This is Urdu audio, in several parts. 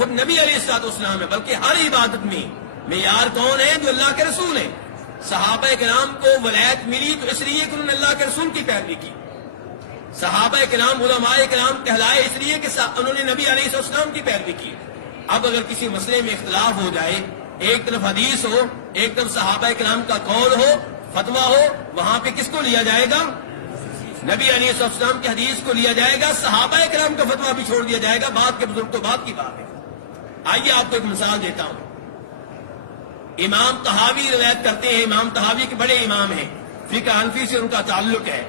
خود نبی علیہ السلام ہے، بلکہ ہر عبادت میں معیار کون ہے؟ جو اللہ کے رسول ہیں۔ صحابہ کرام کو ولایت ملی تو اس لیے کہ انہوں نے اللہ کے رسول کی پیروی کی۔ صحابہ کرام علماء کرام کہلائے اس لیے کہ انہوں نے نبی علیہ السلام کی پیروی کی۔ اب اگر کسی مسئلے میں اختلاف ہو جائے، ایک طرف حدیث ہو، ایک طرف صحابہ کرام کا قول ہو، فتویٰ ہو، وہاں پہ کس کو لیا جائے گا؟ نبی علیہ السلام کی حدیث کو لیا جائے گا، صحابہ کرام کا فتویٰ بھی چھوڑ دیا جائے گا۔ بات کے بزرگ تو بات کی بات ہے۔ آئیے آپ کو ایک مثال دیتا ہوں۔ امام طحاوی روایت کرتے ہیں، امام طحاوی کے بڑے امام ہیں، فقہ حنفی سے ان کا تعلق ہے،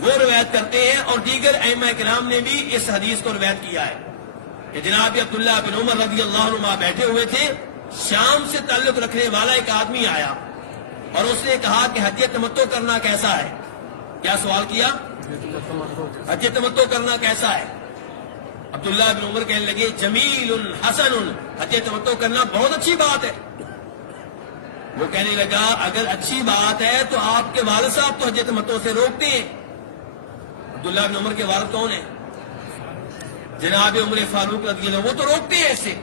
وہ روایت کرتے ہیں اور دیگر ائمہ کرام نے بھی اس حدیث کو روایت کیا ہے کہ جناب عبداللہ بن عمر رضی اللہ عنہ بیٹھے ہوئے تھے، شام سے تعلق رکھنے والا ایک آدمی آیا اور اس نے کہا کہ حج تمتع کرنا کیسا ہے؟ کیا سوال کیا؟ حج تمتع کرنا کیسا ہے؟ عبداللہ بن عمر کہنے لگے جمیل حسن، حج تمتع کرنا بہت اچھی بات ہے۔ وہ کہنے لگا اگر اچھی بات ہے تو آپ کے والد صاحب تو حج تمتع سے روکتے ہیں۔ عبداللہ بن عمر کے والد کون ہیں؟ جناب عمر فاروق رضی اللہ عنہ، وہ تو روکتے ہیں اسے۔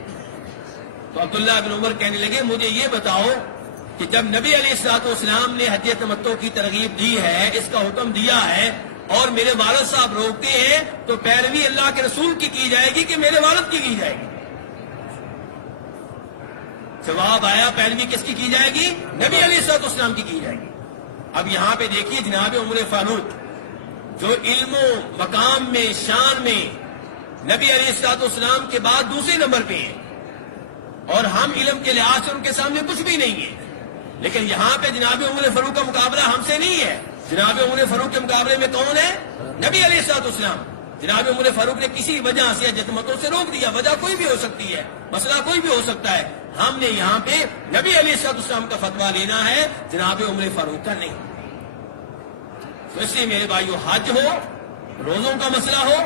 تو عبداللہ بن عمر کہنے لگے مجھے یہ بتاؤ کہ جب نبی علیہ السلام نے حج تمتع کی ترغیب دی ہے، اس کا حکم دیا ہے اور میرے والد صاحب روکتے ہیں، تو پیروی اللہ کے رسول کی جائے گی کہ میرے والد کی جائے گی؟ جواب آیا پیروی کس کی جائے گی؟ نبی علیہ السلام کی جائے گی۔ اب یہاں پہ دیکھیے جناب عمر فاروق جو علم و مقام میں، شان میں نبی علیہ السلام کے بعد دوسرے نمبر پہ ہیں، اور ہم علم کے لحاظ سے ان کے سامنے کچھ بھی نہیں ہے، لیکن یہاں پہ جناب عمر فاروق کا مقابلہ ہم سے نہیں ہے۔ جناب عمر فاروق کے مقابلے میں کون ہے؟ نبی علیہ السلام۔ جناب عمر فاروق نے کسی وجہ سے حج تمتع سے روک دیا، وجہ کوئی بھی ہو سکتی ہے، مسئلہ کوئی بھی ہو سکتا ہے، ہم نے یہاں پہ نبی علیہ السلام کا فتویٰ لینا ہے، جناب عمر فاروق کا نہیں۔ تو اس لیے میرے بھائیو، حج ہو، روزوں کا مسئلہ ہو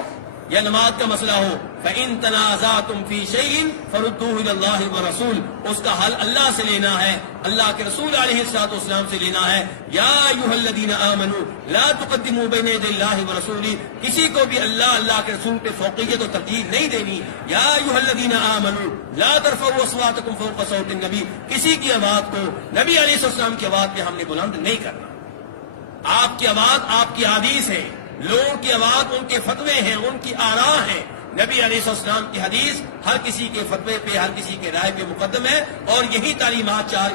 یا نماز کا مسئلہ ہو، فَإِن تَنَازَعْتُمْ فِي شَيْءٍ فَرُدُّوهُ إِلَى اللَّهِ وَرَسُولِهِ، اس کا حل اللہ سے لینا ہے، اللہ کے رسول علیہ السلام سے لینا ہے۔ یا ایھا الذین آمنوا لا تقدموا بین یدی اللہ ورسولہ، کسی کو بھی اللہ کے رسول پہ فوقیت و ترجیح نہیں دینی۔ یا ایھا الذین آمنوا لا ترفعوا اصواتکم فوق صوت النبی، کسی کی آواز کو نبی علیہ السلام کی آواز پہ ہم نے بلند نہیں کرنا۔ آپ کی آواز آپ کی حدیث ہے، لوگوں کی آواز ان کے فتوے ہیں، ان کی آراء ہیں۔ نبی علیہ السلام کی حدیث ہر کسی کے فتوے پہ، ہر کسی کے رائے پہ مقدم ہے، اور یہی تعلیمات چار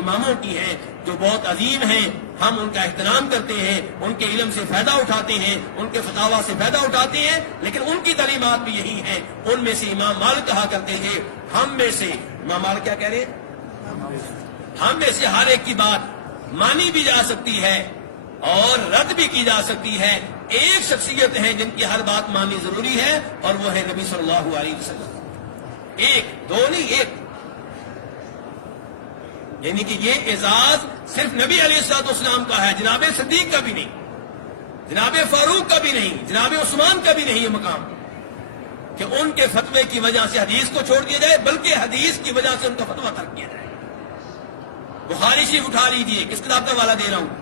اماموں کی ہیں جو بہت عظیم ہیں، ہم ان کا احترام کرتے ہیں، ان کے علم سے فائدہ اٹھاتے ہیں، ان کے فتاویٰ سے فائدہ اٹھاتے ہیں، لیکن ان کی تعلیمات بھی یہی ہیں۔ ان میں سے امام مالک کہا کرتے ہیں، ہم میں سے امام مالک کیا کہہ رہے ہیں؟ ہم میں سے ہر ایک کی بات مانی بھی جا سکتی ہے اور رد بھی کی جا سکتی ہے، ایک شخصیت ہے جن کی ہر بات ماننی ضروری ہے، اور وہ ہے نبی صلی اللہ علیہ وسلم۔ ایک دو نہیں، ایک، یعنی کہ یہ اعزاز صرف نبی علیہ السلام کا ہے، جناب صدیق کا بھی نہیں، جناب فاروق کا بھی نہیں، جناب عثمان کا بھی نہیں یہ مقام کہ ان کے فتوے کی وجہ سے حدیث کو چھوڑ دیا جائے، بلکہ حدیث کی وجہ سے ان کا فتویٰ ترک کیا جائے۔ بخاری شریف اٹھا لیجئے، کس کتاب کا حوالہ دے رہا ہوں،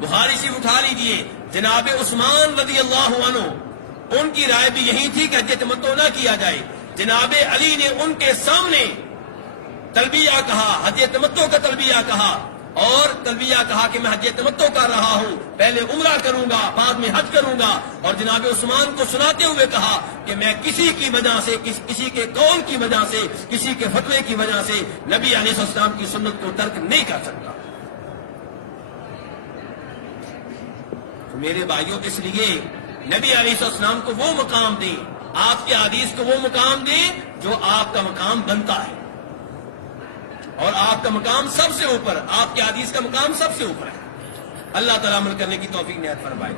بخاری شریف اٹھا لیجئے، جناب عثمان رضی اللہ عنہ ان کی رائے بھی یہی تھی کہ حج تمتع نہ کیا جائے۔ جناب علی نے ان کے سامنے تلبیہ کہا، حج تمتع کا تلبیہ کہا، اور تلبیہ کہا کہ میں حج تمتع کر رہا ہوں، پہلے عمرہ کروں گا بعد میں حج کروں گا، اور جناب عثمان کو سناتے ہوئے کہا کہ میں کسی کی وجہ سے، کسی کے قول کی وجہ سے، کسی کے فتوے کی وجہ سے نبی علیہ السلام کی سنت کو ترک نہیں کر سکتا۔ میرے بھائیوں، اس لیے نبی علیہ السلام کو وہ مقام دیں، آپ کے حدیث کو وہ مقام دیں جو آپ کا مقام بنتا ہے، اور آپ کا مقام سب سے اوپر، آپ کے حدیث کا مقام سب سے اوپر ہے۔ اللہ تعالیٰ عمل کرنے کی توفیق عنایت فرمائے۔